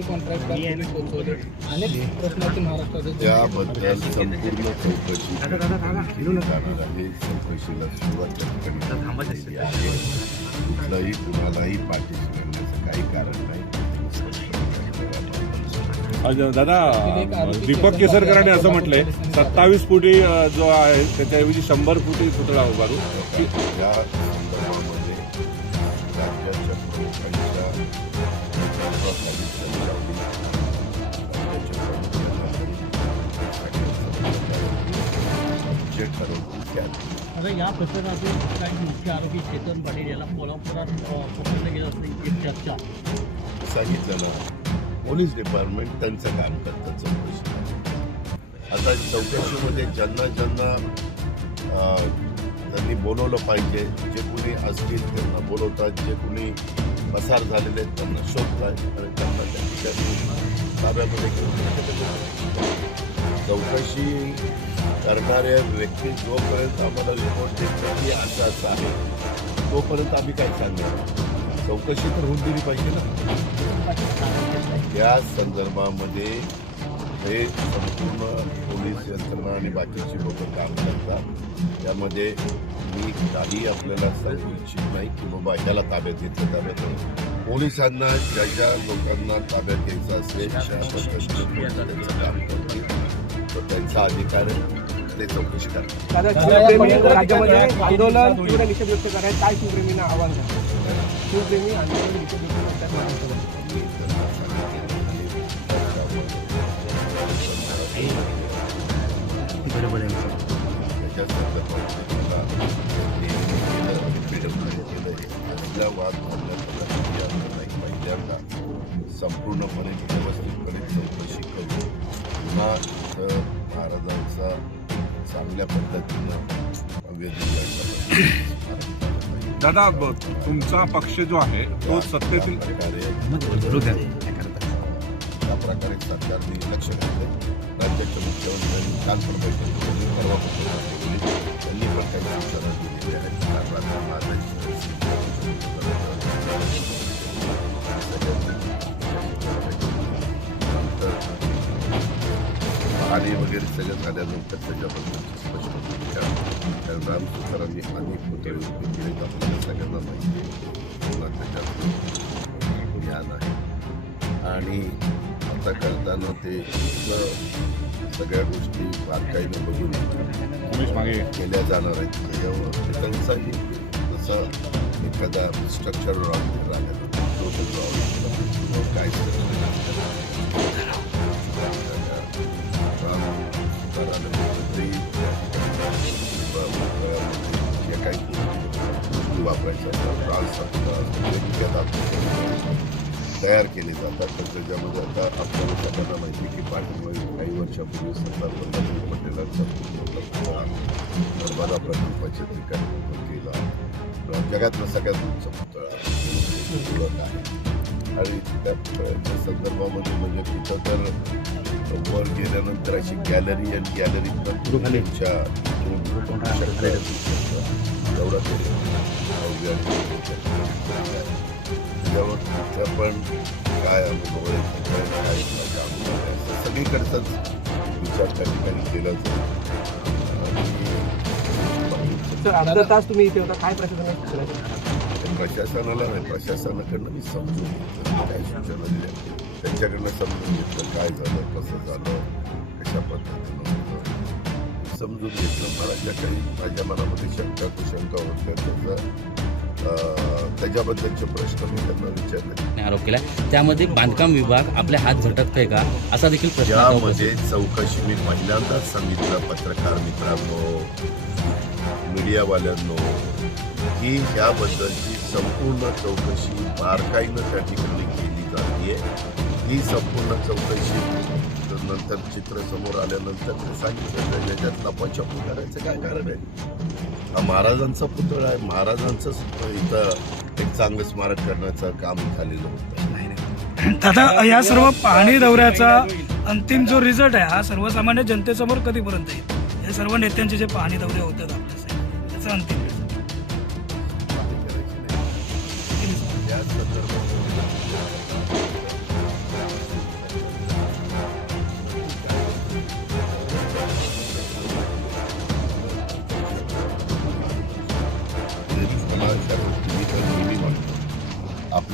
Contract पोहोचवले अनेक प्रश्नाची महाराष्ट्रात त्याबद्दल संपूर्ण चौकशी केली जाणार आहे. चौकशीला सुरुवात आहे कुठलंही कुणालाही पाठीशी काही कारण नाही. आज दादा दीपक केसरकरांनी असं म्हटलंय सत्तावीस फुटी जो आहे त्याच्याऐवजी शंभर फुटी पुतळा उभारू आता या प्रकरणातील काही मुख्य आरोपी चेतन पाटील याला कोल्हापुरात पकडलं गेलं असं एक चर्चा. सांगितलं ना. पोलीस डिपार्टमेंट त्यांचं काम करतात चौकशी आता चौकशीमध्ये ज्यांना ज्यांना त्यांनी बोलवलं पाहिजे जे कुणी असतील त्यांना बोलवतात जे कुणी पसार झालेले आहेत त्यांना शोधतात आणि त्यांना ताब्यामध्ये घेऊन चौकशी करणाऱ्या व्यक्ती जोपर्यंत आम्हाला रिपोर्ट देत नाही की असं असं आहे तोपर्यंत आम्ही काय सांगणार? चौकशी तर होऊन दिली पाहिजे ना. या संदर्भामध्ये हे संपूर्ण पोलीस यंत्रणा आणि बाकीची लोक काम करतात. त्यामध्ये मी काही आपल्याला सांगू इच्छित नाही की बाबा ह्याला ताब्यात घेतलं ताब्यात. पोलिसांना ज्या ज्या लोकांना ताब्यात घ्यायचं असेल त्यांचं काम करतील तर त्यांचा अधिकार ते चौकशी करतात. आंदोलन तीव्र निषेध व्यक्त करायला काय शिवप्रेमींना आव्हान करतात शिवप्रेमी आंदोलन निषेध व्यक्त करतात. पहिल्यांदा संपूर्णपणे व्यवस्थितपणे चौकशी करू पुन्हा इथं महाराजांचा चांगल्या पद्धतीनं दादा तुमचा पक्ष जो आहे तो सत्तेतील प्रकारे त्या प्रकारे सरकारने लक्ष घातलं राज्याच्या मुख्यमंत्र्यांनी काल पण बैठक बोलवली परवा पण बैठक बोलवली त्यांनी पण काही सूचना दिलेल्या आहेत काल रात्री माझ्याशी नंतर पाणी वगैरे सगळं झाल्यानंतर त्याच्याबद्दलची स्पष्ट भूमिका कारण राम सुतारांनी अनेक पुतळे उभे केलेत आपल्याला सगळ्यांना माहिती आहे पुन्हा त्याच्यात ज्ञान आहे आणि आता करताना ते सगळ्या गोष्टी बारकाईनं बघून केल्या जाणार आहेत. त्यांचाही जसं एखादा स्ट्रक्चर राहून राहून काय तयार केले जातात. तर त्याच्यामध्ये आता आपल्याला सगळ्यांना माहिती की पाठीमागे काही वर्षापूर्वी सरदार वल्लभभाई पटेलांचा नर्मदा प्रकल्पाच्या ठिकाणी केला. जगातला सगळ्यात उंच पुतळा. आहे. आणि त्या संदर्भामध्ये म्हणजे कुठं तर वर गेल्यानंतर अशी गॅलरी आणि गॅलरी तुमच्या एवढा त्याच्यावर तुमच्या पण काय अनुभव आहे काय अनुभव आहे सगळीकडचाच विचार त्या ठिकाणी केला जातो. अर्धा तास तुम्ही इथे होता काय प्रशासनाला नाही प्रशासनाकडनं मी समजून घेतलं. काय सूचना दिल्या? त्यांच्याकडनं समजून घेतलं काय झालं कसं झालं कशा पद्धतीनं समजून घेतलं. मला ज्या काही माझ्या मनामध्ये शंका कुशंका होत्या त्याचं त्याच्याबद्दलचे प्रश्न मी त्यांना विचारले. आरोप केला त्यामध्ये बांधकाम विभाग आपले हात झटकतोय का? असा देखील प्रश्न यामध्ये चौकशी मी पहिल्यांदाच सांगितलं पत्रकार मित्रांनो मीडियावाल्यांनो की ह्याबद्दलची संपूर्ण चौकशी बारकाईनं त्या ठिकाणी केली जाते ही संपूर्ण चौकशी नंतर चित्र समोर आल्यानंतर सांगितलं तर याच्यात लपाछपी करायचं काय कारण आहे? महाराजांचा पुतळा आहे. महाराजांचंच इथं एक चांगलं स्मारक करण्याचं काम झालेलं होतं. दादा या सर्व पाहणी दौऱ्याचा अंतिम जो रिझल्ट आहे हा सर्वसामान्य जनतेसमोर कधीपर्यंत येईल? या सर्व नेत्यांचे जे पाहणी दौरे होतात आपल्या साईडला, त्याचा अंतिम result.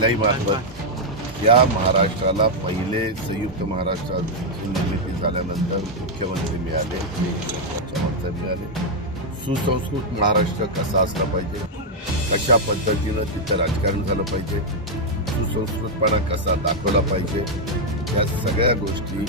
कुठल्याही मार्फत या महाराष्ट्राला पहिले संयुक्त महाराष्ट्राची निर्मिती झाल्यानंतर मुख्यमंत्री मिळाले मुख्यमंत्री मिळाले. सुसंस्कृत महाराष्ट्र कसा असला पाहिजे? कशा पद्धतीनं तिथं राजकारण झालं पाहिजे? सुसंस्कृतपणा कसा दाखवला पाहिजे? या सगळ्या गोष्टी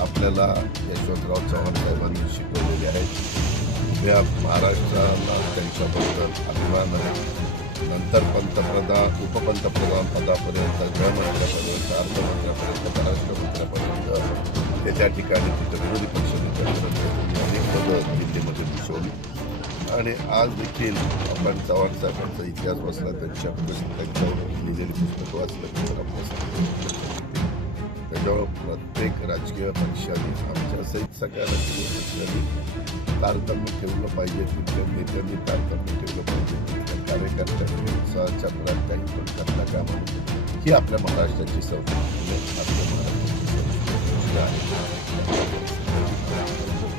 आपल्याला यशवंतराव चव्हाण साहेबांनी शिकवलेल्या आहेत. या महाराष्ट्राला त्यांच्याबद्दल अभिमान आहे. नंतर पंतप्रधान उपपंतप्रधान पदापर्यंत गृहमंत्र्यापर्यंत अर्थमंत्र्यापर्यंत परराष्ट्रमंत्र्यापर्यंत ते त्या ठिकाणी तिथं विरोधी पक्षनेत्यापर्यंत अनेक पदं दिल्लीमध्ये भूषवली आणि आज देखील आपण चव्हाण साहेबांचा इतिहास वाचला त्यांच्या त्यांच्यावर लिहिलेली पुस्तकं वाचलं तर आपल्यासाठी त्याच्यावर प्रत्येक राजकीय पक्षाने आमच्या सहित सगळ्या राजकीय पक्षांनी तारतम्य ठेवलं पाहिजे कुठल्या नेत्यांनी तारतम्य ठेवलं पाहिजे कुठल्या कार्यकर्त्यांनी उत्साहाच्या भरात काही पण करता कामा ही आपल्या महाराष्ट्राची संस्कृती आपल्या महाराष्ट्राची संस्कृती आहे.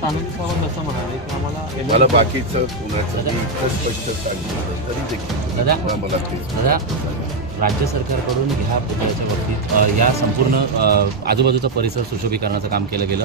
आनंद सावंत असं म्हणाले की आम्हाला मला बाकीचं कुणाचं मी इतकं स्पष्ट सांगितलं तरी देखील दादा, मला. राज्य सरकारकडून ह्या पुतळ्याच्या बाबतीत या संपूर्ण आजूबाजूचा परिसर सुशोभीकरणाचं काम केलं गेलं.